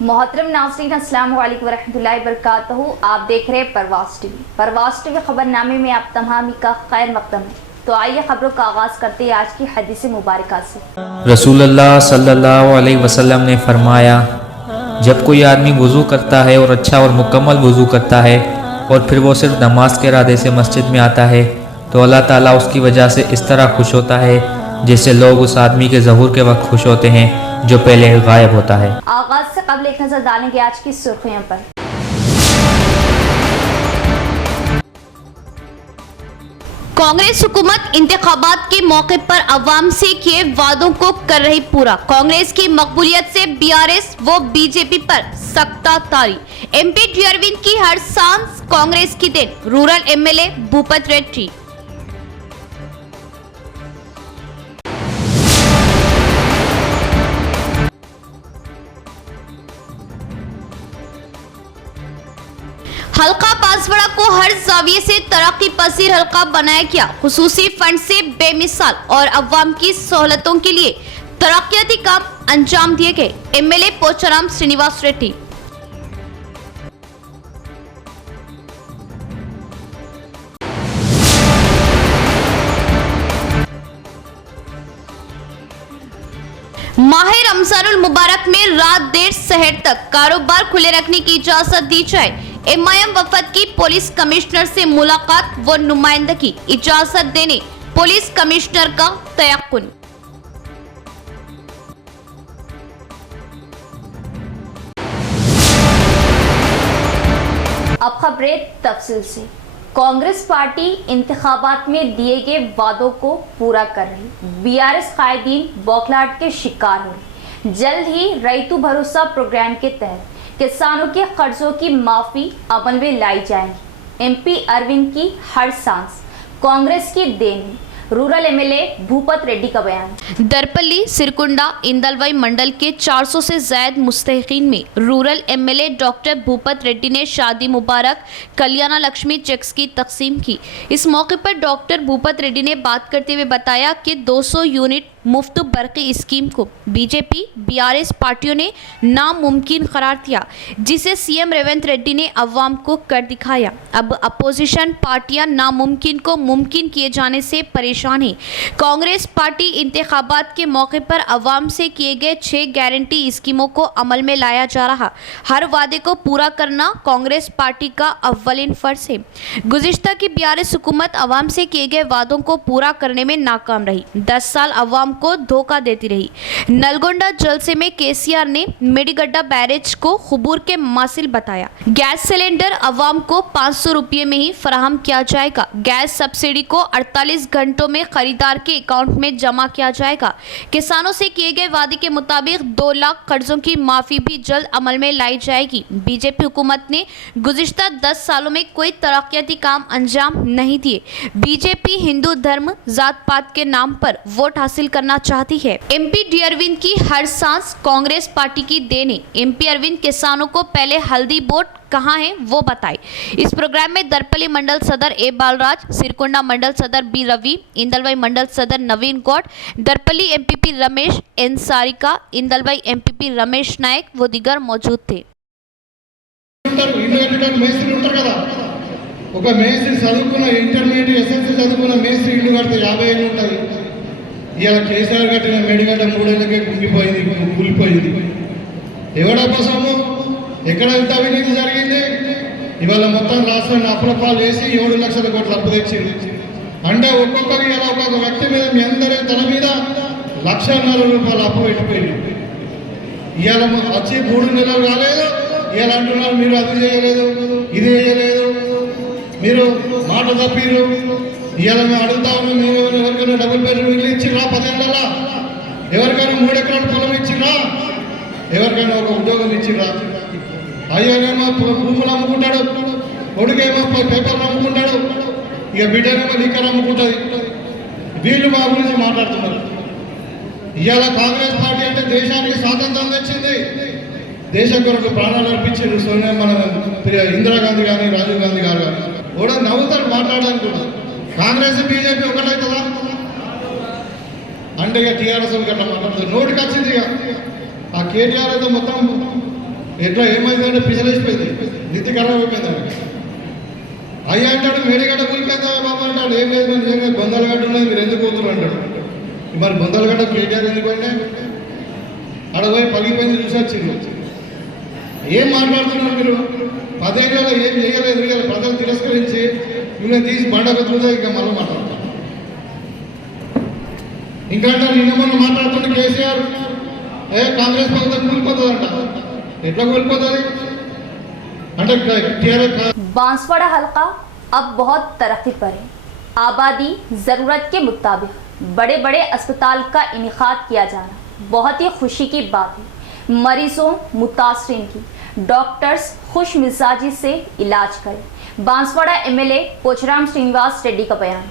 मोहतरम नाज़रीन अस्सलाम वालेकुम वरहमतुल्लाहि वबरकातुहू। आप देख रहे हैं परवास टीवी खबरनामे में आप तमामी का खैर मकदम है। तो आइए खबरों का आगाज करते हैं आज की हदीस मुबारक से। रसूलुल्लाह सल्लल्लाहु अलैहि वसल्लम ने फरमाया, जब कोई आदमी वज़ू करता है और अच्छा और मुकम्मल वज़ू करता है और फिर वो सिर्फ नमाज के इरादे से मस्जिद में आता है तो अल्लाह ताला उसकी वजह से इस तरह खुश होता है जिससे लोग उस आदमी के ज़हूर के वक्त खुश होते हैं जो पहले गायब होता है। आगाज से कबल एक नजर डालेंगे आज की सुर्खियों पर। कांग्रेस हुकूमत इंतखाबात के मौके पर अवाम से किए वादों को कर रही पूरा। कांग्रेस की मकबूलियत से बीआरएस व बीजेपी पर सख्ता तारी। एमपी डी अरविंद की हर सांस कांग्रेस की देन। Rural MLA Bhupat Reddy. हल्का बांसवाड़ा को हर जाविये से तरक्की पसीर हल्का बनाया गया। खुसूसी फंड से बेमिसाल और अवाम की सहूलतों के लिए तरक्याती काम अंजाम दिए गए। एमएलए पोचाराम श्रीनिवास रेड्डी। माह रमजानुल मुबारक में रात देर सहर तक कारोबार खुले रखने की इजाजत दी जाए। एमआईएम वफद की पुलिस कमिश्नर से मुलाकात व नुमाइंदगी। इजाजत देने पुलिस कमिश्नर का तयक्कुन। अब खबरें तफसील से। कांग्रेस पार्टी इंतखाबात में दिए गए वादों को पूरा कर रही। बीआरएस कायदीन बौखलाहट के शिकार हो रहे। जल्द ही रईतु भरोसा प्रोग्राम के तहत किसानों के कर्जों की माफी अमल में लाई जाएगी। एमपी अरविंद की हर सांस कांग्रेस की देन है। रूरल एमएलए भूपत रेड्डी का बयान। दरपल्ली सिरकुंडा इंदलवाई मंडल के 400 से ज्यादा मुस्तहिकीन में rural MLA doctor Bhupat Reddy ने शादी मुबारक कल्याण लक्ष्मी चेक्स की तकसीम की। इस मौके पर डॉक्टर भूपत रेड्डी ने बात करते हुए बताया कि 200 यूनिट मुफ्त बरक़ी स्कीम को बीजेपी बीआरएस पार्टियों ने नामुमकिन करार दिया, जिसे सीएम रेवंत रेड्डी ने अवाम को कर दिखाया। अब अपोजिशन पार्टियां नामुमकिन को मुमकिन किए जाने से परेशान है। कांग्रेस पार्टी इंतखाबात के मौके पर अवाम से किए गए 6 गारंटी स्कीमों को अमल में लाया जा रहा। हर वादे को पूरा करना कांग्रेस पार्टी का अव्वलिन फर्ज है। गुज़िश्ता की बीआरएस हुकूमत अवाम से किए गए वादों को पूरा करने में नाकाम रही। 10 साल अवाम को धोखा देती रही। नलगोंडा जलसे में केसीआर ने मेडीगड्डा बैरेज को खुबूर के मासिल बताया। गैस सिलेंडर अवाम को 500 रुपये में ही फराहम किया जाएगा। गैस सब्सिडी को 48 घंटों में खरीदार के अकाउंट में जमा किया जाएगा। किसानों से किए गए वादे के मुताबिक 2 लाख कर्जों की माफी भी जल्द अमल में लाई जाएगी। बीजेपी हुकूमत ने गुज़िश्ता 10 सालों में कोई तरक्याती काम अंजाम नहीं दिए। बीजेपी हिंदू धर्म जात पात के नाम पर वोट हासिल करना चाहती है। एमपी डी अरविंद की हर सांस कांग्रेस पार्टी की देन है। एमपी अरविंद किसानों को पहले हल्दी बोट कहाँ है वो बताए। इस प्रोग्राम में दरपल्ली मंडल सदर ए बालराज, सिरकुंडा मंडल सदर बी रवि, इंदलवाई मंडल सदर Naveen Goud, Darpalli MPP Ramesh and Sarika, Indalwai MPP Ramesh Nayak वो दिगर मौजूद थे। ఇలా కేసీఆర్ కట్టిన మేడిగడ్డ 3 ఏళ్ళకే కూలిపోయింది. ఎవడపోసాము ఎక్కడ ఎంత అవినీతి జరిగింది? ఇవాళ మొత్తం రాష్ట్రాన్ని అప్పులపాలు చేసి 7 లక్షల కోట్ల అప్పు తెచ్చింది. అంటే ఒక్కొక్కరికి ఇలా ఒక్కొక్క వ్యక్తి మీద మీ అందరి తల మీద ₹1,04,000 అప్పు పెట్టిపోయింది. ఇవాళ వచ్చి 3 నెలలు కాలేదు. ఇవాళ అంటున్నారు మీరు అది చేయలేదు, ఇది చేయలేదు, మీరు మాట తప్పిరు. ఇవాళ మేము అడుగుతా ఉన్నాం, మేము ఎవరికైనా డబుల్ బెడ్రూమ్ ఇల్లు ఇచ్చిరా? 10 ఏళ్ళ ఎవరికైనా 3 ఎకరాల పొలం ఇచ్చిరా? ఎవరికైనా ఒక ఉద్యోగం ఇచ్చిరా? అయ్యానేమో భూములు అమ్ముకుంటాడు, కొడుకేమో పేపర్లు అమ్ముకుంటాడు, ఇక బిడ్డనేమో లిక్కర్ అమ్ముకుంటుంది. వీళ్ళు మా గురించి మాట్లాడుతున్నారు. ఇవాళ కాంగ్రెస్ పార్టీ అంటే దేశానికి స్వాతంత్రం తెచ్చింది. దేశం కొరకు ప్రాణాలు అర్పించారు. సోనియా మన ఇందిరాగాంధీ కానీ రాజీవ్ గాంధీ గారు కానీ కూడా నవ్వుతారు మాట్లాడాలనుకుంటారు. కాంగ్రెస్ బీజేపీ ఒకటవుతుందా అంటే ఇక టీఆర్ఎస్ గట్లా మాట్లాడుతుంది. నోటికి వచ్చింది ఇక ఆ కేటీఆర్ అయితే మొత్తం ఎట్లా ఏమైందంటే పిసలేసిపోయింది, నిధి ఖరాబ్ అయిపోయింది. అయ్యా అంటాడు మేడిగడ్డ కూలిపోయిందా బాబా అంటాడు, ఏం లేదు మరి నిజంగా బొందలగడ్డ ఉన్నది, మీరు ఎందుకు పోతున్నారు అంటాడు. మరి బొందలగడ్డ కేటీఆర్ ఎందుకు పోయినా ఆడ పోయి పగిలిపోయింది చూసొచ్చింది. ఏం మాట్లాడుతున్నారు మీరు? 10 ఏళ్ళలో ఏం చేయలేదు, ఇలా ప్రజలు తిరస్కరించి మిమ్మల్ని తీసి బండకు చూదా ఇంకా మళ్ళీ మాట్లాడతారు. ఇంకా అంటారు నిన్న మొన్న మాట్లాడుతుంటే కేసీఆర్ కాంగ్రెస్ ప్రభుత్వం కూలిపోతుందంట. ఎట్లా కూలిపోతుంది అంటే बांसवाड़ा हलका अब बहुत तरक्की पर है। आबादी ज़रूरत के मुताबिक बड़े बड़े अस्पताल का इनेकाद किया जाना बहुत ही खुशी की बात है। मरीजों मुतासरीन की डॉक्टर्स खुश मिजाजी से इलाज करें। बांसवाड़ा एमएलए पोचराम श्रीनिवास रेड्डी का बयान।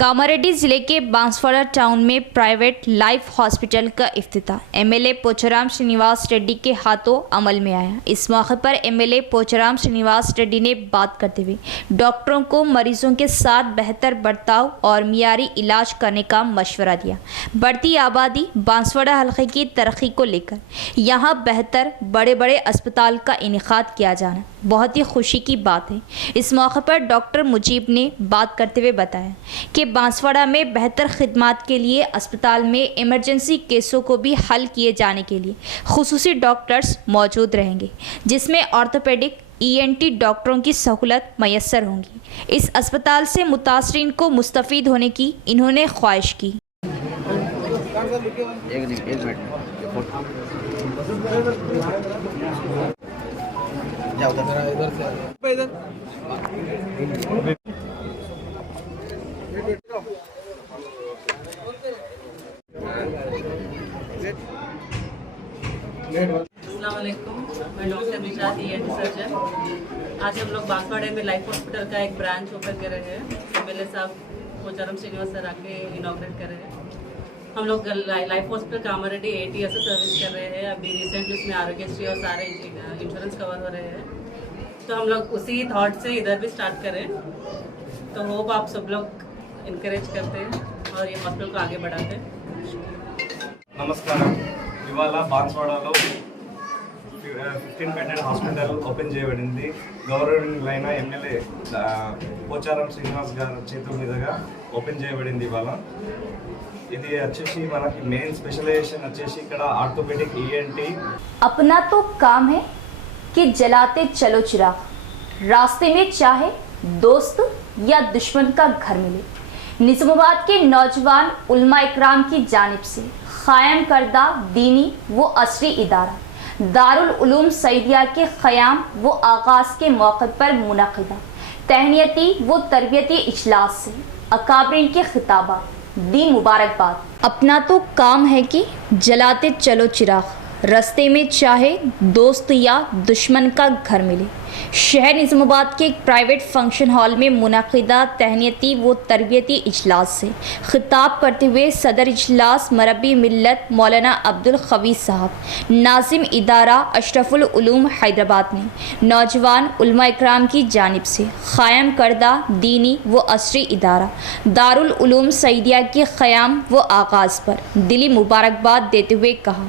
कामारेड्डी जिले के बांसवाड़ा टाउन में प्राइवेट लाइफ हॉस्पिटल का इफ्तिताह एमएलए पोचराम श्रीनिवास रेड्डी के हाथों अमल में आया। इस मौके पर एमएलए पोचराम श्रीनिवास रेड्डी ने बात करते हुए डॉक्टरों को मरीजों के साथ बेहतर बर्ताव और मियारी इलाज करने का मशवरा दिया। बढ़ती आबादी बांसवाड़ा हल्के की तरक्की को लेकर यहाँ बेहतर बड़े बड़े अस्पताल का इनेकाद किया जाना बहुत ही खुशी की बात है। इस मौके पर डॉक्टर मुजीब ने बात करते हुए बताया कि बांसवाड़ा में बेहतर खिदमात के लिए अस्पताल में इमरजेंसी केसों को भी हल किए जाने के लिए खुसूसी डॉक्टर्स मौजूद रहेंगे, जिसमें ऑर्थोपेडिक ईएनटी डॉक्टरों की सहूलत मैसर होंगी। इस अस्पताल से मुतासरीन को मुस्तफ़ीद होने की इन्होंने ख्वाहिश की। अस्सलामुअलैकुम, मैं डॉक्टर निशात ईएनटी सर्जन। आज हम लोग बांसवाड़े में लाइफ हॉस्पिटल का एक ब्रांच ओपन कर रहे हैं। एमएलए साहब पोचाराम श्रीनिवास सर आके इनॉग्रेट कर रहे हैं। हम लोग लाइफ हॉस्पिटल कामारेड्डी 8 ईयर से सर्विस कर रहे हैं। अभी रिसेंटली उसमें आरोग्यश्री और सारे इंश्योरेंस कवर हो रहे हैं, तो हम लोग उसी थॉट से इधर भी स्टार्ट करें। तो होप आप सब लोग इनकरेज करते हैं और ये हॉस्पिटल को आगे बढ़ाते हैं। నమస్కారం. ఇవాళ బాన్స్వాడలో 15 బెడెడ్ హాస్పిటల్ ఓపెన్ చేయబడింది. గౌరవనీయులైన ఎమ్మెల్యే పోచారం శ్రీనివాస్ గారి చేతుల మీదుగా ఓపెన్ చేయబడింది. ఇవాళ ఇది వచ్చేసి మనకి మెయిన్ స్పెషలైజేషన్ వచ్చేసి ఇక్కడ ఆర్థోపెడిక్ ఈఎన్టీ। अपना तो काम है कि जलाते चलो चिराग, रास्ते में चाहे दोस्त या दुश्मन का घर मिले। निजामाबाद के नौजवान उलमा इकराम की जानिब से क़ायम करदा दीनी व असरी इदारा दारुल उलूम सईदिया के क़याम व आगाज़ के मौके पर मुनक़िदा तहनीती व तरबियती इजलास से अकाबरीन के खिताबात दी मुबारकबाद। अपना तो काम है कि जलाते चलो चिराग, रास्ते में चाहे दोस्त या दुश्मन का घर मिले। शहर निजामाबाद के एक प्राइवेट फंक्शन हॉल में मुनक़िदा तहनीती व तरबियती इजलास से खिताब करते हुए सदर इजलास मरबी मिल्लत मौलाना अब्दुल खवीस साहब नाजिम इदारा अशरफुल उलूम हैदराबाद ने नौजवान उलमा इकराम की जानिब से क़ायम करदा दीनी व असरी इदारा दारुल उलूम सईदिया के क़याम व आगाज़ पर दिली मुबारकबाद देते हुए कहा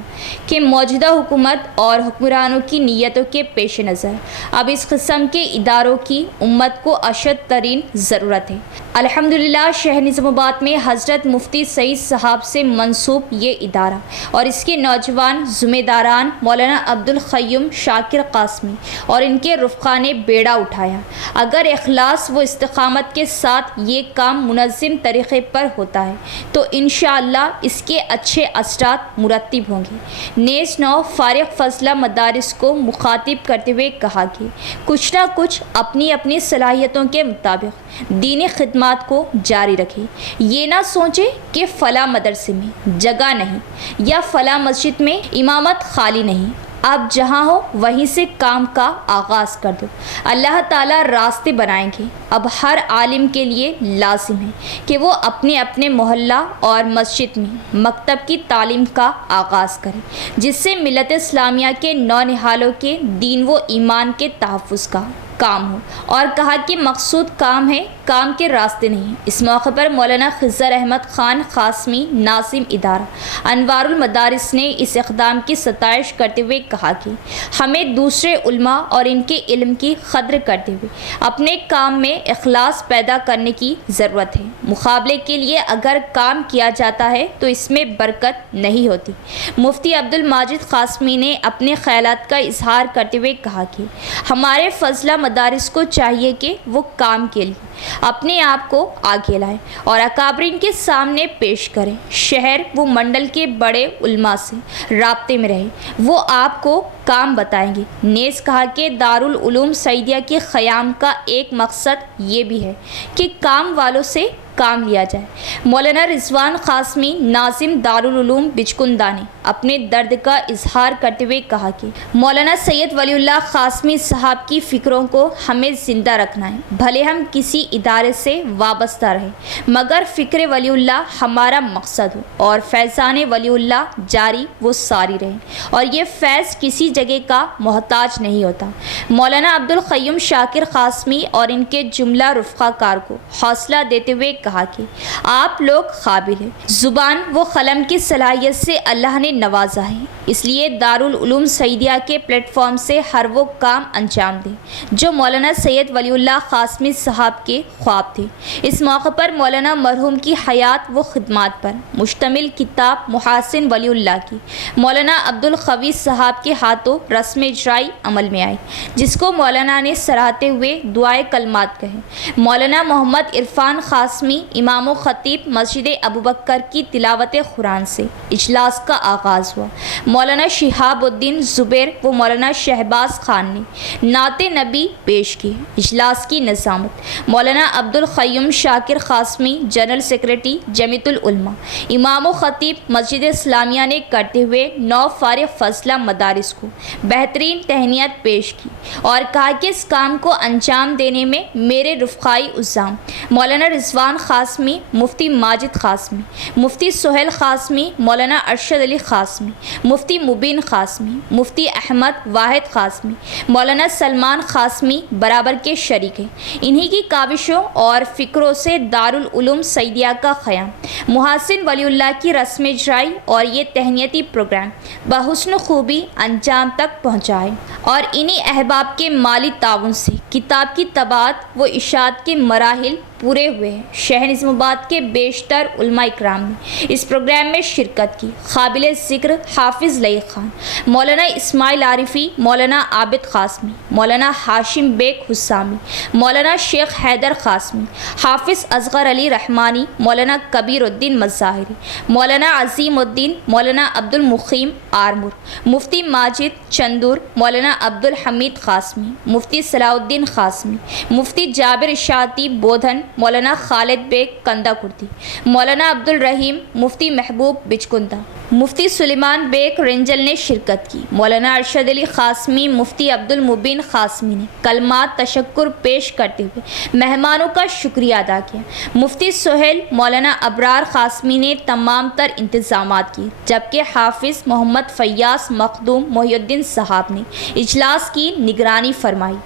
कि मौजूदा हुकूमत और हुक्मरानों की नीयतों के पेश नज़र अब इस किस्म के इदारों की उम्मत को अशद तरीन ज़रूरत है। अल्हम्दुलिल्लाह शहर निज़ामाबाद में हज़रत मुफ्ती सईद साहब से मंसूब ये इदारा और इसके नौजवान ज़िम्मेदारान मौलाना अब्दुल क़य्यूम शाकिर कासमी और इनके रुफ़क़ा ने बेड़ा उठाया। अगर इखलास व इस्तिक़ामत के साथ ये काम मुनज़्ज़म तरीक़े पर होता है तो इंशाअल्लाह इसके अच्छे असरात मुरत्तिब होंगे। नेज़ नौ फ़ारिग़ फ़ज़ला मदारिस को मुखातिब करते हुए कहा कि कुछ ना कुछ अपनी अपनी सलाहियतों के मुताबिक दीनी खिदमात को जारी रखें। ये ना सोचे कि फ़ला मदरसे में जगह नहीं या फ़ला मस्जिद में इमामत खाली नहीं। आप जहाँ हो वहीं से काम का आगाज़ कर दो। अल्लाह ताला रास्ते बनाएंगे। अब हर आलिम के लिए लाजिम है कि वो अपने अपने मोहल्ला और मस्जिद में मकतब की तालीम का आगाज़ करें, जिससे मिलत इस्लामिया के नौनिहालों के दीन व ईमान के तहफ़्फ़ुज़ का काम हो। और कहा कि मकसूद काम है काम के रास्ते नहीं। इस मौके पर मौलाना खिज़र अहमद खान क़ासमी नाज़िम इदारा अनवारुल मदारिस ने इस इक़दाम की सताइश करते हुए कहा कि हमें दूसरे उलमा और इनके इल्म की क़द्र करते हुए अपने काम में इखलास पैदा करने की ज़रूरत है। मुकाबले के लिए अगर काम किया जाता है तो इसमें बरकत नहीं होती। मुफ्ती अब्दुल माजिद क़ासमी ने अपने ख़यालात का इजहार करते हुए कहा कि हमारे फजला मदारिस को चाहिए कि वो काम के लिए अपने आप को आगे लाएं और अकाबरीन के सामने पेश करें। शहर व मंडल के बड़े उल्मा से राब्ते में रहे, वो आपको काम बताएंगे। नेज़ कहा कि दारुल उलूम सईदिया के क़याम का एक मकसद ये भी है कि काम वालों से काम लिया जाए। मौलाना रिजवान क़ासमी नाज़िम दारुल उलूम बिचकुंदा ने अपने दर्द का इजहार करते हुए कहा कि मौलाना सैयद वलीउल्लाह क़ासमी साहब की फ़िक्रों को हमें ज़िंदा रखना है। भले हम किसी इदारे से वाबस्ता रहे मगर फ़िक्र वलीउल्लाह हमारा मकसद हो और फैज़ान वलीउल्लाह जारी वो सारी रहे और ये फैज़ किसी जगह का मोहताज नहीं होता। मौलाना अब्दुल क़य्यूम शाकिर क़ासमी और इनके जुमला रुफ़क़ाकार को हौसला देते हुए कहा कि आप लोग काबिल हैं। ज़ुबान व क़लम की सलाहियत से अल्लाह ने नवाजा है, इसलिए दारुल उलूम सईदिया के प्लेटफॉर्म से हर वो काम अंजाम दें जो मौलाना सैयद वलीउल्लाह क़ासमी साहब के ख्वाब थे। इस मौके पर मौलाना मरहूम की हयात व खिदमात पर मुश्तमिल किताब मुहासिन वलीउल्लाह की मौलाना अब्दुल क़वी साहब के हाथों रस्म इजराई अमल में आई, जिसको मौलाना ने सराहते हुए दुआए कलमात कहे। मौलाना मोहम्मद इरफान क़ासमी इमाम व ख़तीब मस्जिद अबू बकर की तिलावत कुरान से इजलास का आगाज़ हुआ। मौलाना शिहाबुद्दीन ज़ुबैर व मौलाना शहबाज खान ने नाते नबी पेश की। इजलास की निज़ामत मौलाना अब्दुल क़य्यूम शाकिर क़ासमी जनरल सेक्रेटरी जमीयतुल उलमा इमाम व ख़तीब मस्जिद इस्लामिया ने करते हुए 9 फ़ारिग़ फ़ज़ला मदारिस को बेहतरीन तहनीत पेश की और कहा कि इस काम को अंजाम देने में मेरे रुफ़क़ाई उज़्ज़ाम मौलाना रिजवान क़ासमी, मुफ्ती माजिद क़ासमी, मुफ्ती सुहेल क़ासमी, मौलाना अरशद अली क़ासमी, मुफ्ती मुबीन क़ासमी, मुफ्ती अहमद वाहिद क़ासमी, मौलाना सलमान क़ासमी बराबर के शरीक हैं। इन्हीं की काविशों और फ़िक्रों से दारुल उलूम सईदिया का क़याम मुहासिन वलीउल्लाह की रस्म इजराई और ये तहनीती प्रोग्राम बहुस्न खूबी अंजाम तक पहुँचा है और इन्हीं अहबाब के माली ताउन से किताब की तबात व इशात के मराहिल पूरे हुए हैं। शहर निज़ामाबाद के बेशतर उलमा इकराम ने इस प्रोग्राम में शिरकत की। काबिल ज़िक्र हाफिज़ लई ख़ान, मौलाना इस्माइल आरिफ़ी, मौलाना आबिद क़ासमी, मौलाना हाशिम बेग हुस्सामी, मौलाना शेख हैदर क़ासमी, हाफिज़ असग़र अली रहमानी, मौलाना कबीरुद्दीन मज़ाहिरी, मौलाना अज़ीमुद्दीन, मौलाना अब्दुल मुक़ीम आरमुर, मुफ्ती माजिद चंदूर, मौलाना अब्दुल हमीद क़ासमी, मुफ्ती सलाउद्दीन क़ासमी, मुफ्ती जाबिर इशाती बोधन, मौलाना खालिद बेग कंदा कुर्ती, मौलाना अब्दुल रहीम, मुफ्ती महबूब बिचकुंदा, मुफ्ती सुलेमान बेग रेंजल ने शिरकत की। मौलाना अरशद अली क़ासमी, मुफ्ती अब्दुल मुबीन क़ासमी ने कलमात तशक्कुर पेश करते हुए मेहमानों का शुक्रिया अदा किया। मुफ्ती सुहेल, मौलाना अबरार क़ासमी ने तमाम तर इंतज़ामात किए, जबकि हाफिज़ मोहम्मद फ़याज़ मखदूम मोहिउद्दीन साहब ने इजलास की निगरानी फरमाई।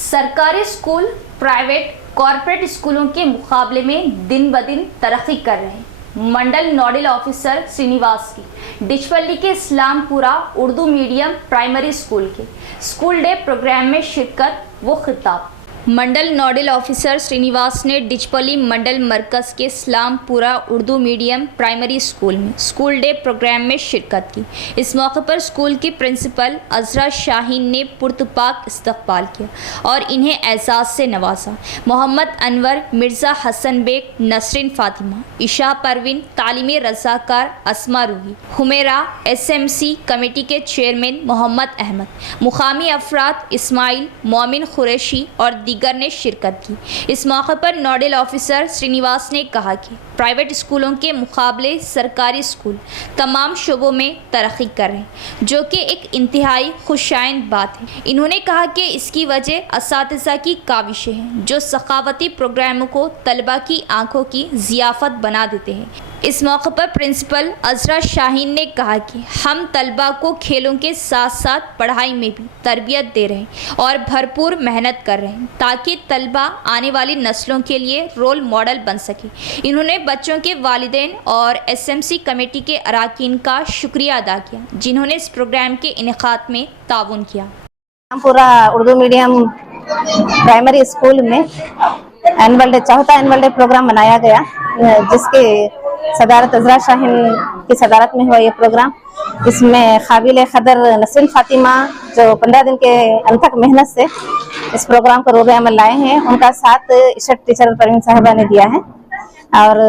सरकारी स्कूल प्राइवेट कॉरपोरेट स्कूलों के मुकाबले में दिन ब दिन तरक्की कर रहे हैं। मंडल नोडल ऑफिसर श्रीनिवास की डिचपल्ली के Islampura Urdu medium primary school के स्कूल डे प्रोग्राम में शिरकत व खिताब। मंडल नोडल ऑफिसर श्रीनिवास ने डिचपल्ली मंडल मरकज़ के Islampura Urdu medium primary school में स्कूल डे प्रोग्राम में शिरकत की। इस मौके पर स्कूल की प्रिंसिपल अज़रा शाहीन ने पुरतपाक इस्तकबाल किया और इन्हें एजाज़ से नवाजा। मोहम्मद अनवर, मिर्ज़ा हसन बेग, नसरीन फ़ातिमा, इशा परवीन, तालीमी रज़ाकार अस्मा रूही, हुमेरा, SMC कमेटी के चेयरमैन मोहम्मद अहमद, मुकामी अफराद इस्माइल, मोमिन कुरैशी और दीगर ने शिरकत की। इस मौके पर नोडल ऑफिसर श्रीनिवास ने कहा कि प्राइवेट स्कूलों के मुकाबले सरकारी स्कूल तमाम शोबों में तरक्की कर रहे हैं, जो कि एक इंतहाई खुशाइंद बात है। इन्होंने कहा कि इसकी वजह असातिज़ा की काविशें हैं, जो सखावती प्रोग्रामों को तलबा की आंखों की ज़ियाफ़त बना देते हैं। इस मौके पर प्रिंसिपल अजरा शाहीन ने कहा कि हम तलबा को खेलों के साथ साथ पढ़ाई में भी तरबियत दे रहे हैं और भरपूर मेहनत कर रहे हैं ताकि तलबा आने वाली नस्लों के लिए रोल मॉडल बन सके। इन्होंने बच्चों के वालिदैन और SMC कमेटी के अरकान का शुक्रिया अदा किया जिन्होंने इस प्रोग्राम के इनेकाद में ताउन किया। पूरा उर्दू मीडियम प्राइमरी स्कूल में चौथा एनुअल डे प्रोग्राम मनाया गया, जिसके सदारत अजरा शाहीन की सदारत में हुआ ये प्रोग्राम। इसमें काबिल कदर नसरीन फातिमा जो 15 दिन के अनथक मेहनत से इस प्रोग्राम को रोज़ अमल लाए हैं, उनका साथ इशरत टीचर परवीन साहिबा ने दिया है और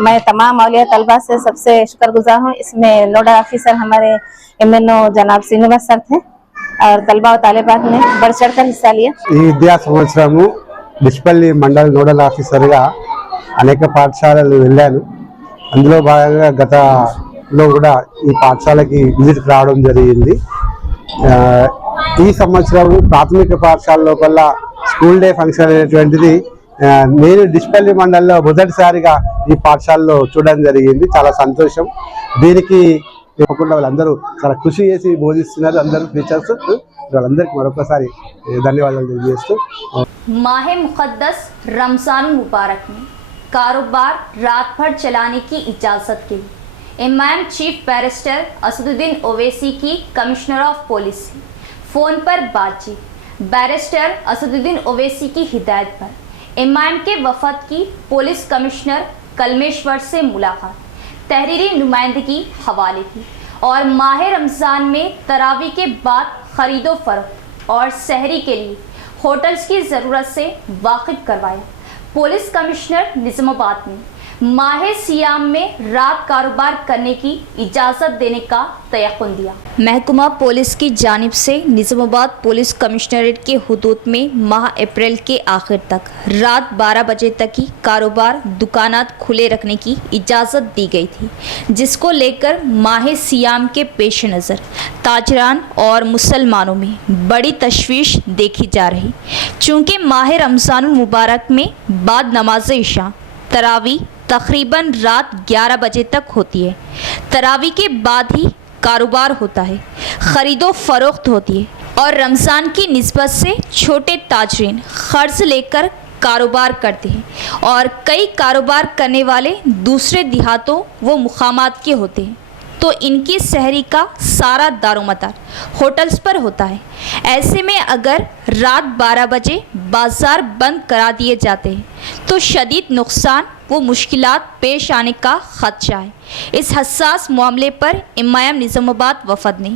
मैं तमाम औलिया तलबा से सबसे शुक्रगुजार हूँ। इसमें नोडल ऑफिसर हमारे MNO जनाब श्रीनिवास सर थे और तलबा और तालिबात ने बढ़ चढ़कर हिस्सा लिया। ఈ విద్యా సంవత్సరము డిస్పల్లి మండల్ నోడల్ ఆఫీసర్గా అనేక పాఠశాలలు వెళ్ళాను. అందులో భాగంగా గతంలో కూడా ఈ పాఠశాలకి విజిట్కి రావడం జరిగింది. ఈ సంవత్సరం ప్రాథమిక పాఠశాల లోపల స్కూల్ డే ఫంక్షన్ అనేటువంటిది నేను డిస్పల్లి మండల్లో మొదటిసారిగా ఈ పాఠశాలలో చూడడం జరిగింది. చాలా సంతోషం. దీనికి తప్పకుండా వాళ్ళందరూ చాలా కృషి చేసి బోధిస్తున్నారు. అందరూ టీచర్స్ వాళ్ళందరికీ మరొకసారి ధన్యవాదాలు తెలియజేస్తూ माह मुक़द्दस रमज़ान मुबारक में कारोबार रात भर चलाने की इजाज़त के लिए इमाम चीफ बैरिस्टर असदुद्दीन ओवैसी की कमिश्नर ऑफ पुलिस से फ़ोन पर बातचीत। बैरिस्टर असदुद्दीन ओवैसी की हिदायत पर इमाम के वफद की पुलिस कमिश्नर कलमेश्वर से मुलाकात, तहरीरी नुमाइंदगी हवाले की और माह रमज़ान में तरावी के बाद ख़रीदो फरोख्त और सहरी के लिए होटल्स की ज़रूरत से वाकिफ करवाया। पुलिस कमिश्नर निज़ामाबाद ने माह सियाम में रात कारोबार करने की इजाज़त देने का तयक़ुन दिया। महकमा पुलिस की जानिब से निज़ामाबाद पुलिस कमिश्नरेट के हुदूद में माह अप्रैल के आखिर तक रात 12 बजे तक ही कारोबार दुकानात खुले रखने की इजाज़त दी गई थी, जिसको लेकर माह सियाम के पेश नज़र ताजरान और मुसलमानों में बड़ी तशवीश देखी जा रही। चूँकि माह रमज़ानुल मुबारक में बाद नमाज इशा तरावी तकरीबन रात 11 बजे तक होती है। तरावी के बाद ही कारोबार होता है, ख़रीदो फरोख्त होती है और रमज़ान की निस्बत से छोटे ताजरीन क़र्ज़ लेकर कारोबार करते हैं और कई कारोबार करने वाले दूसरे देहातों व मुकामात के होते हैं, तो इनकी सहरी का सारा दारोमदार होटल्स पर होता है। ऐसे में अगर रात 12 बजे बाज़ार बंद करा दिए जाते हैं तो शदीद नुकसान वो मुश्किलात पेश आने का ख़दशा है। इस हसास मामले पर इमाम निज़ामाबाद वफद ने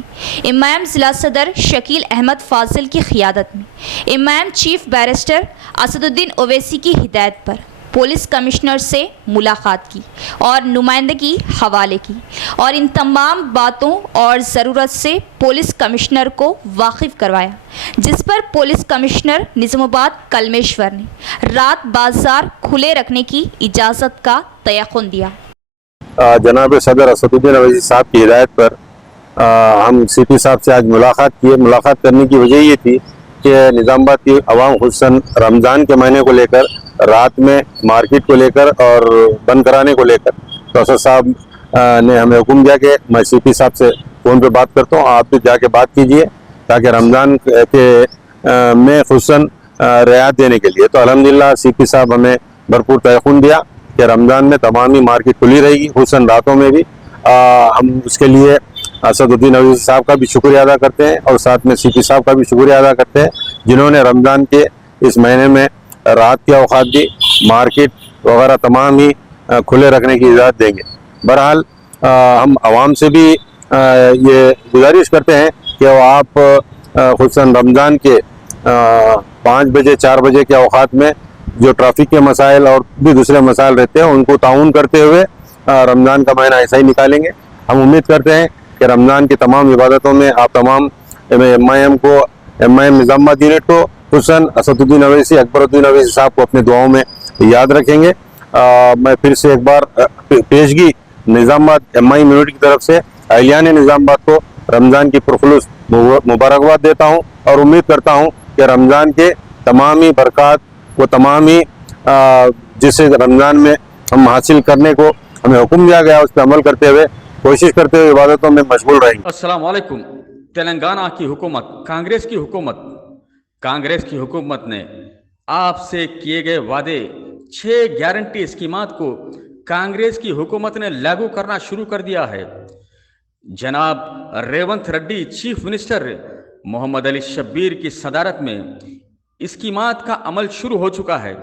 इमाम ज़िला सदर शकील अहमद फ़ाज़िल की क़ियादत में इमाम चीफ बैरिस्टर असदुद्दीन ओवैसी की हिदायत पर पुलिस कमिश्नर से मुलाकात की और नुमाइंदगी हवाले की और इन तमाम बातों और ज़रूरत से पुलिस कमिश्नर को वाकिफ़ करवाया, जिस पर पुलिस कमिश्नर निज़ामाबाद कलमेश्वर ने रात बाज़ार खुले रखने की इजाज़त का तयक़ुन दिया। जनाब सदर असदुद्दीन ओवैसी साहब की हिदायत पर हम CP साहब से आज मुलाकात किए। मुलाकात करने की वजह ये थी कि निज़ामाबाद की आवाम खुसूसन रमज़ान के महीने को लेकर रात में मार्केट को लेकर और बंद कराने को लेकर तो असद साहब ने हमें हुक्म दिया कि मैं CP साहब से फ़ोन पे बात करता हूँ, आप भी जाके बात कीजिए ताकि रमज़ान के में खुसूसन रियायत देने के लिए। तो अल्हम्दुलिल्लाह CP साहब हमें भरपूर तयक़ुन दिया कि रमज़ान में तमाम ही मार्केट खुली रहेगी, खुसूसन रातों में भी। हम उसके लिए असदुद्दीन ओवैसी साहब का भी शुक्रिया अदा करते हैं और साथ में CP साहब का भी शुक्रिया अदा करते हैं जिन्होंने रमज़ान के इस महीने में रात की औकात दी, मार्केट वगैरह तमाम ही खुले रखने की इजाज़त देंगे। बहरहाल हम आवाम से भी ये गुजारिश करते हैं कि वो आप खुसूसन रमज़ान के 5 बजे 4 बजे के औकात में जो ट्रैफिक के मसाइल और भी दूसरे मसाइल रहते हैं उनको ताउन करते हुए रमज़ान का महीना ऐसा ही निकालेंगे। हम उम्मीद करते हैं कि रमज़ान की तमाम इबादतों में आप तमाम MIM निज़ामाबाद यूनिट को हुसन असदुद्दीन ओवैसी अकबरुद्दीन ओवैसी साहब को अपने दुआओं में याद रखेंगे। मैं फिर से एक बार पेशगी निज़ामाबाद MIM यूनिट की तरफ से अहलियान निज़ामाबाद को रमज़ान की पुरखुलूस मुबारकबाद देता हूँ और उम्मीद करता हूँ कि रमज़ान के तमामी बरक़ात वो तमामी जिसे रमज़ान में हम हासिल करने को हमें हुक्म दिया गया उस पर अमल करते हुए कोशिश करते हुए इबादतों में मशगूल रहेंगे। अस्सलाम वालेकुम। तेलंगाना की हुकूमत, कांग्रेस की हुकूमत ने आपसे किए गए वादे 6 गारंटी स्कीमात को कांग्रेस की हुकूमत ने लागू करना शुरू कर दिया है। जनाब रेवंत रेड्डी चीफ मिनिस्टर मोहम्मद अली शब्बीर की सदारत में स्कीमात का अमल शुरू हो चुका है।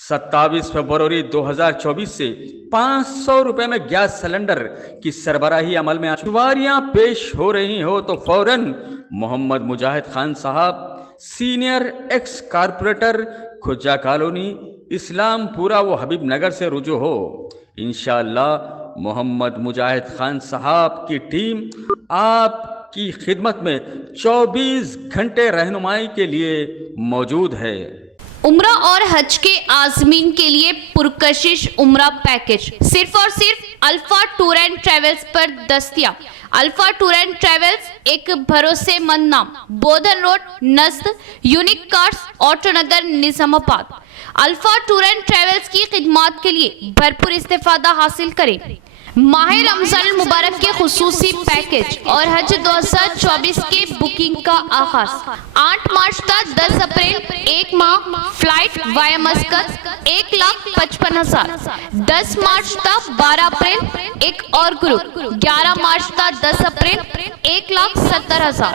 27 फरवरी 2024 से 500 रुपए में गैस सिलेंडर की सरबराही अमल में शुमारियां पेश हो रही हो तो फौरन मोहम्मद मुजाहिद खान साहब, senior ex corporator, Khuja colony, Islampura व हबीब नगर से रुजू हो। इंशाअल्लाह मोहम्मद मुजाहिद खान साहब की टीम आपकी खिदमत में 24 घंटे रहनुमाई के लिए मौजूद है। उम्रा और हज के आज़मीन के लिए पुरकशिश उम्रा पैकेज सिर्फ और सिर्फ अल्फा टूर एंड ट्रेवल्स पर दस्तयाब। अल्फा टूर एंड ट्रेवल्स एक भरोसेमंद नाम, बोधन रोड नज़द Unique Cars, Autonagar, Nizamabad. Alpha tour and travels की खिदमात के लिए भरपूर इस्तेफादा हासिल करें। माह रमजान मुबारक के खुसूसी पैकेज और हज 2024 के बुकिंग का आगाज 8 मार्च तक 10 अप्रैल 1 माह फ्लाइट वाया मस्कत 1,55,000, 10 मार्च तक 12 अप्रैल एक और ग्रुप, 11 मार्च तक 10 अप्रैल 1,70,000,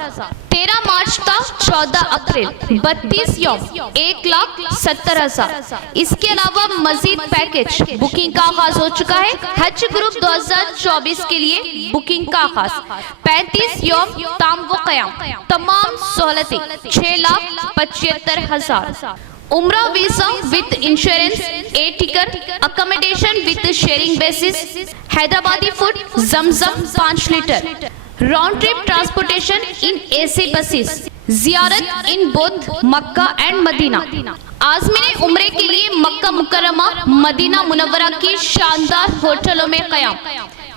13 मार्च तक 14 अप्रैल 32 यौम 1,70,000। इसके अलावा मजीद पैकेज बुकिंग का आगाज हो चुका है। हज ग्रुप 2024 के लिए बुकिंग का आगाज 35 यौम ताम व क़याम, तमाम सहूलतें 6,75,000। Umrah visa with insurance, air ticket, accommodation with sharing basis, Hyderabadi food, Zamzam 5 litre, round trip transportation in AC buses, ziyarat in both Makkah and Madinah. आज़मीन उम्रे के लिए मक्का मुकर्रमा, मदीना मुनव्वरा की शानदार होटलों में क़याम,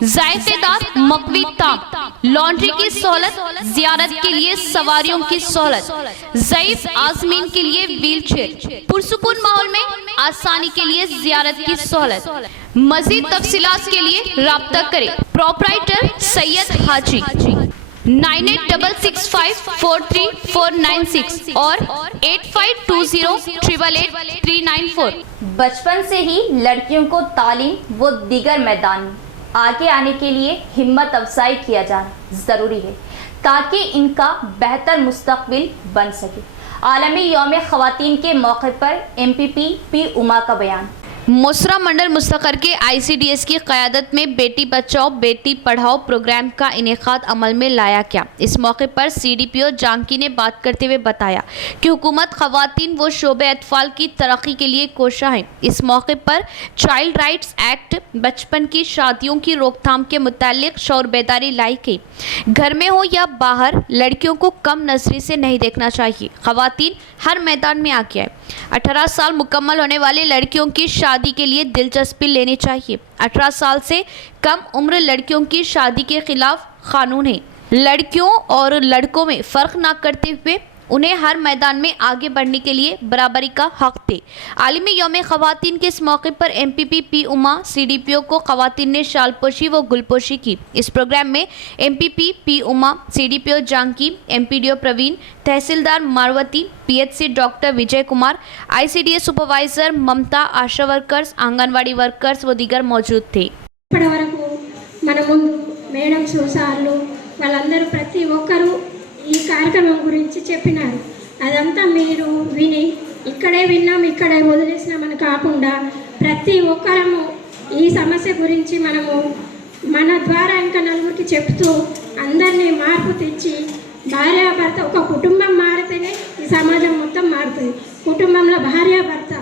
जायफेदार मकवी ताम, लॉन्ड्री की सहूलत, जियारत के लिए सवारियों की सहूलत, ज़ईफ आज़मीन के लिए व्हील चेयर, पुरसुकून माहौल में आसानी के लिए जियारत की सहूलत। मजीद तफसीलात के लिए राब्ता करें प्रोपराइटर सैयद हाजी 9866543496 और 8520888394। बचपन से ही लड़कियों को तालीम व दीगर मैदान में आगे आने के लिए हिम्मत अफजाई किया जाना ज़रूरी है ताकि इनका बेहतर मुस्तकबिल बन सके। आलमी यौम ख़वातीन के मौके पर MPP P उमा का बयान। मोसरा मंडल मुस्तकर के ICDS की क़यादत में बेटी बचाओ बेटी पढ़ाओ प्रोग्राम का इनेकाद अमल में लाया गया। इस मौके पर CDPO जानकी ने बात करते हुए बताया कि हुकूमत ख़वातीन व शोबे अतफ़ाल की तरक्की के लिए कोशा है। इस मौके पर चाइल्ड राइट्स एक्ट, बचपन की शादियों की रोकथाम के मुतालिक शौर बेदारी लाई गई। घर में हो या बाहर लड़कियों को कम नजरी से नहीं देखना चाहिए। ख़वातीन हर मैदान में आगे आए। 18 साल मुकम्मल होने वाली लड़कियों की शादी के लिए दिलचस्पी लेनी चाहिए। 18 साल से कम उम्र लड़कियों की शादी के खिलाफ कानून है। लड़कियों और लड़कों में फ़र्क न करते हुए उन्हें हर मैदान में आगे बढ़ने के लिए बराबरी का हक दे। आलमी यौम ख़वातीन के इस मौके पर MPP P उमा CDPO को ख़वातीन ने शालपोशी व गुलपोशी की। इस प्रोग्राम में MPP P Uma, CDPO Janaki, MPDO Praveen, tehsildar Marvati, PHC doctor Vijay Kumar, ICDS supervisor Mamata, ASHA workers, anganwadi workers व दीगर मौजूद थे। ఈ కార్యక్రమం గురించి చెప్పినారు. అదంతా మీరు విని ఇక్కడే విన్నాం ఇక్కడే వదిలేసినామని కాకుండా ప్రతి ఒక్కరము ఈ సమస్య గురించి మనము మన ద్వారా ఇంకా నలుగురికి చెప్తూ అందరినీ మార్పు తెచ్చి భార్యాభర్త ఒక కుటుంబం మారితేనే ఈ సమాజం మొత్తం మారుతుంది. కుటుంబంలో భార్యాభర్త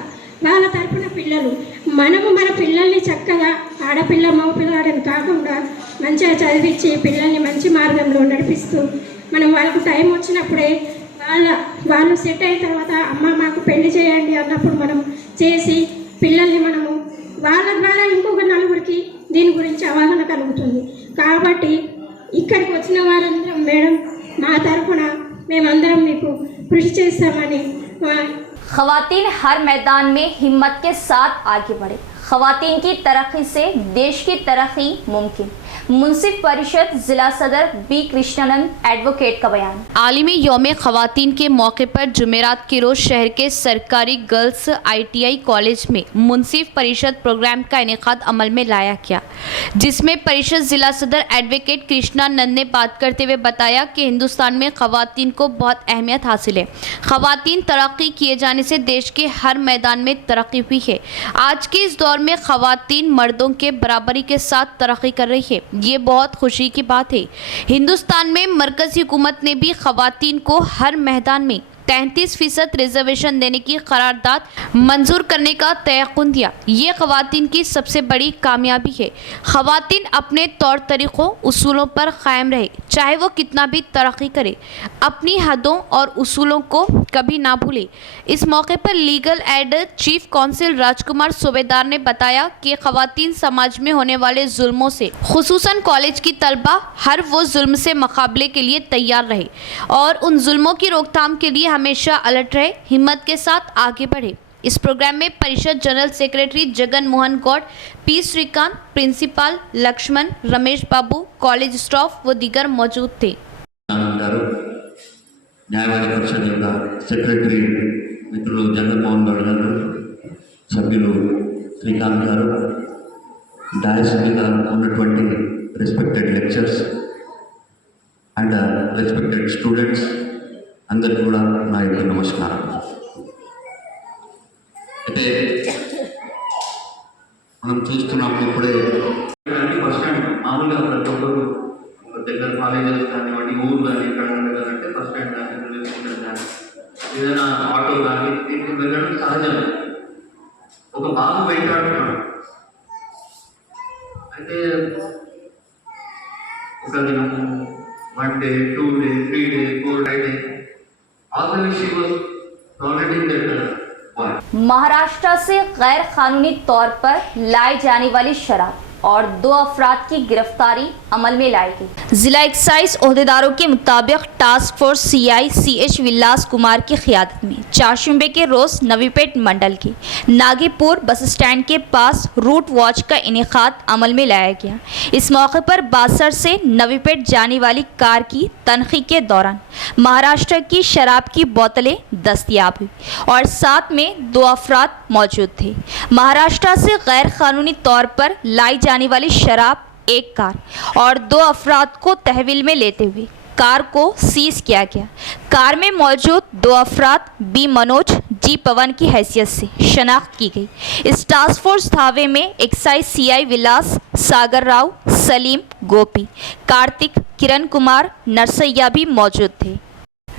వాళ్ళ తరపున పిల్లలు మనము మన పిల్లల్ని చక్కగా ఆడపిల్ల మగపిల్లాడని కాకుండా మంచిగా చదివించి పిల్లల్ని మంచి మార్గంలో నడిపిస్తూ మనం వాళ్ళకు టైం వచ్చినప్పుడే వాళ్ళు సెట్ అయిన తర్వాత అమ్మ మాకు పెళ్లి చేయండి అన్నప్పుడు మనం చేసి పిల్లల్ని మనము వాళ్ళ ద్వారా ఇంకొక నలుగురికి దీని గురించి అవగాహన కలుగుతుంది. కాబట్టి ఇక్కడికి వచ్చిన వారందరం మేడం మా తరపున మేమందరం మీకు కృషి చేస్తామని खवातीन हर मैदान में हिम्मत के साथ आगे बढ़े। खवातीन की तरक्की से देश की तरक्की मुमकिन। मुंसिफ परिषद जिला सदर बी कृष्णानंद एडवोकेट का बयान। आलिमी यौम खवातीन के मौके पर जुमेरात के रोज शहर के सरकारी गर्ल्स ITI कॉलेज में मुंसिफ परिषद प्रोग्राम का इनेकाद अमल में लाया गया, जिसमें परिषद जिला सदर एडवोकेट कृष्णानंद ने बात करते हुए बताया कि हिंदुस्तान में खवातीन को बहुत अहमियत हासिल है। खवातीन तरक्की किए जाने से देश के हर मैदान में तरक्की हुई है। आज के इस दौर में खवातीन मर्दों के बराबरी के साथ तरक्की कर रही है, ये बहुत खुशी की बात है। हिंदुस्तान में मरकजी हुकूमत ने भी खवातीन को हर मैदान में 33% रिजर्वेशन देने की करारदाद मंजूर करने का तयक़ुन दिया। ये खवातीन की सबसे बड़ी कामयाबी है। खवातीन अपने तौर तरीक़ों उसूलों पर कायम रहे, चाहे वो कितना भी तरक्की करे, अपनी हदों और उसूलों को कभी ना भूले। इस मौके पर लीगल एड चीफ काउंसिल राजकुमार सूबेदार ने बताया कि खवातीन समाज में होने वाले जुल्मों से, खुसूसन कॉलेज की तलबा हर वो जुल्म से मुकाबले के लिए तैयार रहे और उन जुल्मों की रोकथाम के लिए हमेशा अलर्ट रहे, हिम्मत के साथ आगे बढ़े। इस प्रोग्राम में Parishad general secretary Jagan Mohan Goud, P Srikanth, principal Laxman, Ramesh Babu, college staff व दीगर मौजूद थे। న్యాయవాద పరిషత్ యొక్క సెక్రటరీ మిత్రులు జగన్ మోహన్ గౌడ్ గారు, సభ్యులు శ్రీకాంత్ గారు, డయాస్ మీద ఉన్నటువంటి respected lectures and respected students అందరికీ కూడా నా యొక్క నమస్కారం. అయితే మనం చూస్తున్నాము ఇప్పుడే ఫస్ట్ టైం మామూలుగా ప్రతి ఒక్కరు దగ్గర కాలేజెస్ కానివ్వండి, ఊరు కానీ ఎక్కడ వెళ్ళాలంటే ఫస్ట్ టైం కానీ స్కూటర్ కానీ ఏదైనా ఆటో కానీ దీనికి వెళ్ళడం సహజం. ఒక బాబు వెంటాడుతున్నాడు, అయితే ఒక దినము 1 day, 2 day, 3 day, 4 day, all the way she was tolerating that boy. Maharashtra से गैर कानूनी तौर पर लाई जाने वाली शराब और 2 अफराद की गिरफ्तारी अमल में लाई गई। जिला एक्साइज ओहदेदारों के मुताबिक टास्क फोर्स CI CH विलास कुमार की क़ियादत में चारशंबे के रोज़ नवीपेट मंडल के नागेपुर बस स्टैंड के पास रूट वॉच का इनेकाद अमल में लाया गया। इस मौके पर बासर से नवीपेट जाने वाली कार की तनखी के दौरान महाराष्ट्र की शराब की बोतलें दस्तयाब हुई और साथ में 2 अफराद मौजूद थे। महाराष्ट्र से गैर कानूनी तौर पर लाई जाने वाली शराब, 1 कार और 2 अफराद को तहवील में लेते हुए कार को सीज किया गया। कार में मौजूद 2 अफराद B मनोज, G पवन की हैसियत से शनाख्त की गई। इस टास्क फोर्स धावे में एक्साइज CI विलास, सागर राव, सलीम, गोपी, कार्तिक, किरण कुमार, नरसैया भी मौजूद थे।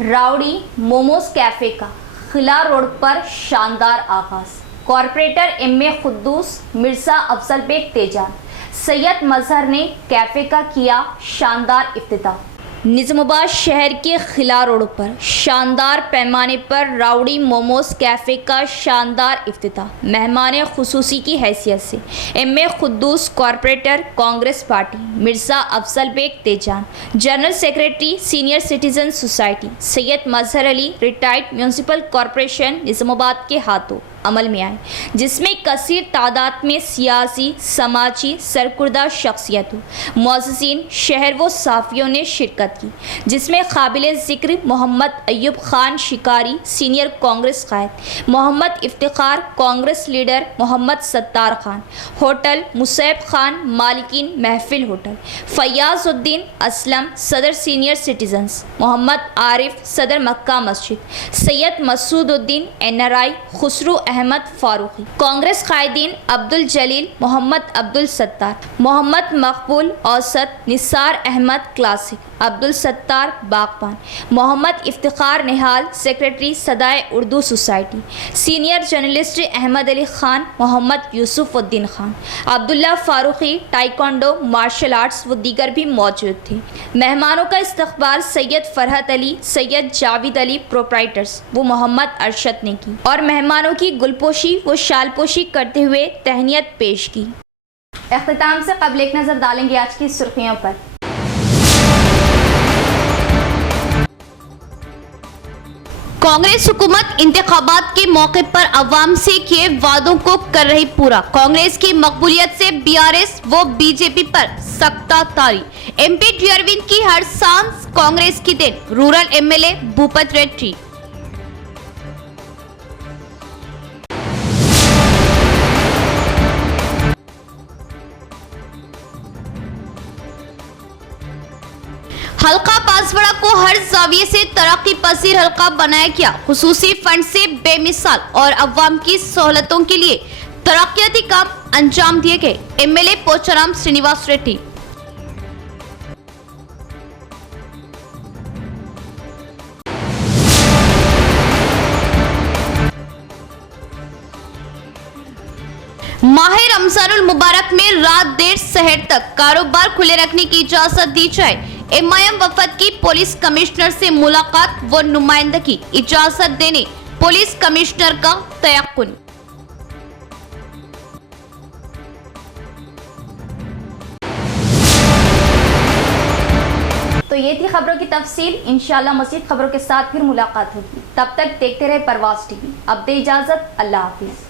राउडी मोमोज कैफे का खिला रोड पर शानदार आगाज। कॉरपोरेटर MA खुद्दूस, मिर्जा अफजल बेग तेजान, सैयद मजहर ने कैफे का किया शानदार इफ्तिताह। निज़ामाबाद शहर के खिला रोड पर शानदार पैमाने पर राउडी मोमोज कैफ़े का शानदार इफ्तिताह मेहमान खुसूसी की हैसियत से MA Khuddus, corporator Congress party, Mirza Afzal Baig Tejan, general secretary senior citizen society, Syed Mazhar Ali, retired municipal corporation Nizamabad के हाथों अमल में आए, जिसमें कसीर तादाद में सियासी, समाजी सरकुर्दा शख्सियतों, मुअज़्ज़िज़ीन, शहर व साफ़ियों ने शिरकत की, जिसमें काबिल ज़िक्र मोहम्मद अय्यूब खान शिकारी, सीनियर कांग्रेस कायद, मोहम्मद इफ्तिखार, कांग्रेस लीडर मोहम्मद सत्तार खान, होटल मुसैब खान, मालिकीन महफिल होटल, फ़याज़ुद्दीन असलम, सदर सीनियर सिटीजन्स, मोहम्मद आरिफ, सदर मक्का मस्जिद, सैयद मसूदुद्दीन NRI, खुसरू अहमद फारूकी, कांग्रेस कायदीन अब्दुल जलील, Mohammad Abdul Sattar, Mohammed Maqbool Ausat, Nisar Ahmed Classic, Abdul Sattar Baghban, Mohammed Iftikhar Nihal, secretary Sadaye Urdu society, senior journalist Ahmed Ali Khan, Mohammed Yousufuddin Khan, Abdullah Farooqui, taekwondo martial arts व दीगर भी मौजूद थे। मेहमानों का इस्तकबाल सैयद फरहत अली, सैयद जावेद अली प्रोप्राइटर्स व मोहम्मद अरशद ने की और मेहमानों की गुलपोशी व शालपोशी करते हुए तहनीत पेश की। इख्तिताम से कबल एक नज़र डालेंगे आज की सुर्खियों पर। कांग्रेस हुकूमत इंतखाबात के मौके पर अवाम से किए वादों को कर रही पूरा। कांग्रेस की मकबूलियत से बीआरएस व बीजेपी पर सख्ता तारी। एमपी टी अरविंद की हर सांस कांग्रेस की देन। Rural MLA Bhupat Reddy. हल्का बांसवाड़ा को हर जाविये से तरक्की पसीर हल्का बनाया गया। खुसूसी फंड से बेमिसाल और अवाम की सहूलतों के लिए तरक्याती काम अंजाम दिए गए। एमएलए पोचाराम श्रीनिवास रेड्डी। माह रमजानुल मुबारक में रात देर शहर तक कारोबार खुले रखने की इजाजत दी जाए। एमआईएम वफद की पुलिस कमिश्नर से मुलाकात व नुमाइंदगी। इजाजत देने पुलिस कमिश्नर का तयक्कुन। तो ये थी खबरों की तफसील। इंशाल्लाह मज़ीद खबरों के साथ फिर मुलाकात होगी। तब तक देखते रहे परवाज़ टीवी। अब दे इजाजत, अल्लाह हाफिज।